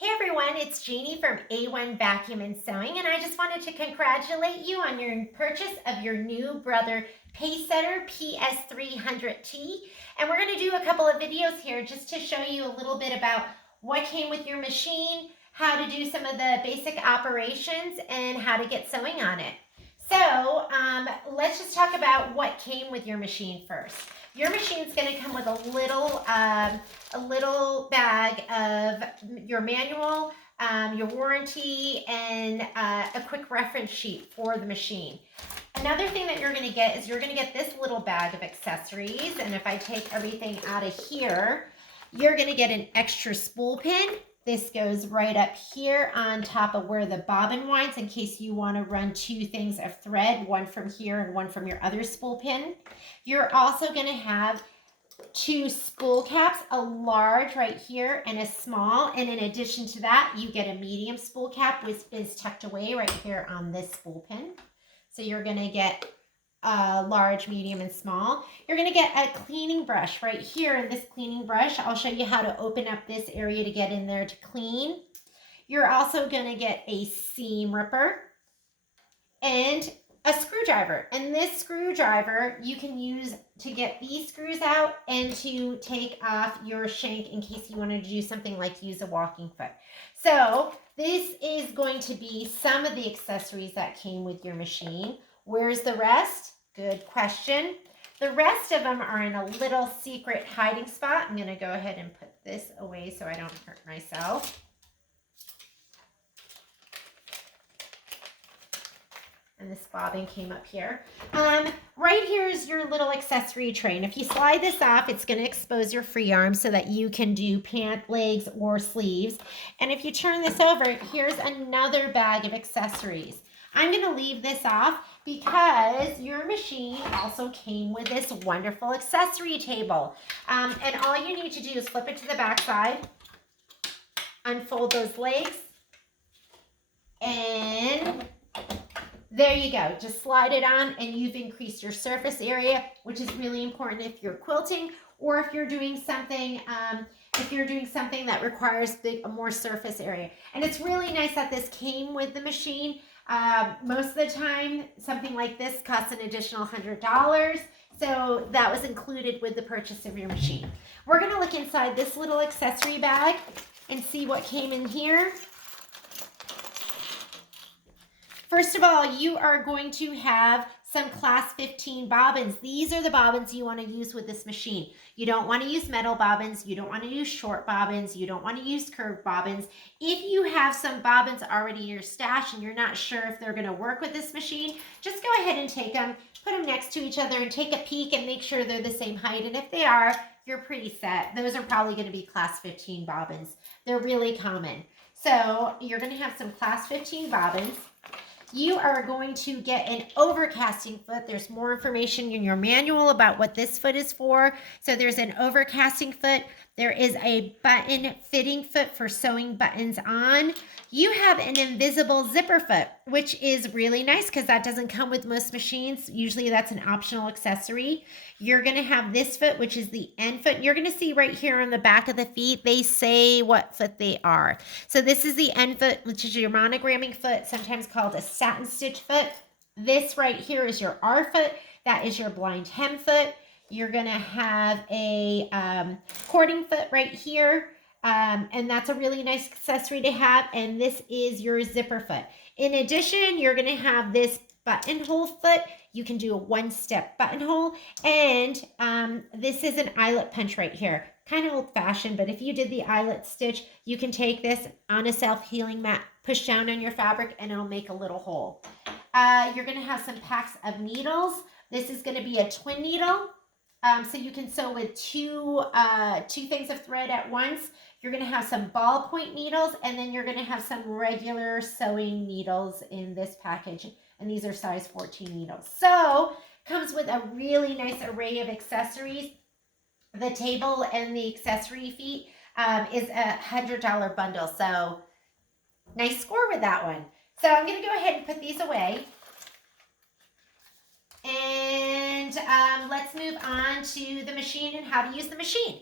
Hey everyone, it's Jeannie from A1 Vacuum and Sewing, and I just wanted to congratulate you on your purchase of your new Brother Pacesetter PS300T. And we're going to do a couple of videos here just to show you a little bit about what came with your machine, how to do some of the basic operations, and how to get sewing on it. So let's just talk about what came with your machine first. Your machine's going to come with a little bag of your manual, your warranty, and a quick reference sheet for the machine. Another thing that you're going to get is you're going to get this little bag of accessories, and if I take everything out of here, you're going to get an extra spool pin. This goes right up here on top of where the bobbin winds in case you want to run two things of thread, one from here and one from your other spool pin. You're also going to have two spool caps, a large right here and a small. And in addition to that, you get a medium spool cap, which is tucked away right here on this spool pin. So you're going to get large, medium, and small. You're going to get a cleaning brush right here in this cleaning brush. I'll show you how to open up this area to get in there to clean. You're also going to get a seam ripper and a screwdriver. And this screwdriver you can use to get these screws out and to take off your shank in case you wanted to do something like use a walking foot. So this is going to be some of the accessories that came with your machine. Where's the rest? Good question. The rest of them are in a little secret hiding spot. I'm going to go ahead and put this away so I don't hurt myself. And this bobbin came up here. Right here is your little accessory tray. And if you slide this off, it's going to expose your free arm so that you can do pant legs or sleeves. And if you turn this over, here's another bag of accessories. I'm going to leave this off because your machine also came with this wonderful accessory table. And all you need to do is flip it to the back side, unfold those legs, and there you go. Just slide it on and you've increased your surface area, which is really important if you're quilting or if you're doing something that requires more surface area. And it's really nice that this came with the machine. Most of the time, something like this costs an additional $100. So that was included with the purchase of your machine. We're going to look inside this little accessory bag and see what came in here. First of all, you are going to have some class 15 bobbins. These are the bobbins you want to use with this machine. You don't want to use metal bobbins. You don't want to use short bobbins. You don't want to use curved bobbins. If you have some bobbins already in your stash and you're not sure if they're going to work with this machine, just go ahead and take them, put them next to each other and take a peek and make sure they're the same height. And if they are, you're pretty set. Those are probably going to be class 15 bobbins. They're really common. So you're going to have some class 15 bobbins. You are going to get an overcasting foot. There's more information in your manual about what this foot is for. So there's an overcasting foot. There is a button fitting foot for sewing buttons on. You have an invisible zipper foot, which is really nice because that doesn't come with most machines. Usually that's an optional accessory. You're going to have this foot, which is the end foot. You're going to see right here on the back of the feet, they say what foot they are. So this is the end foot, which is your monogramming foot, sometimes called a satin stitch foot. This right here is your R foot. That is your blind hem foot. You're going to have a cording foot right here. And that's a really nice accessory to have. And this is your zipper foot. In addition, you're going to have this buttonhole foot. You can do a one-step buttonhole. And this is an eyelet punch right here. Kind of old-fashioned, but if you did the eyelet stitch, you can take this on a self-healing mat, push down on your fabric, and it'll make a little hole. You're going to have some packs of needles. This is going to be a twin needle. So you can sew with two things of thread at once. You're going to have some ballpoint needles, and then you're going to have some regular sewing needles in this package. And these are size 14 needles. So comes with a really nice array of accessories. The table and the accessory feet is a $100 bundle. So nice score with that one. So I'm going to go ahead and put these away. And let's move on to the machine and how to use the machine.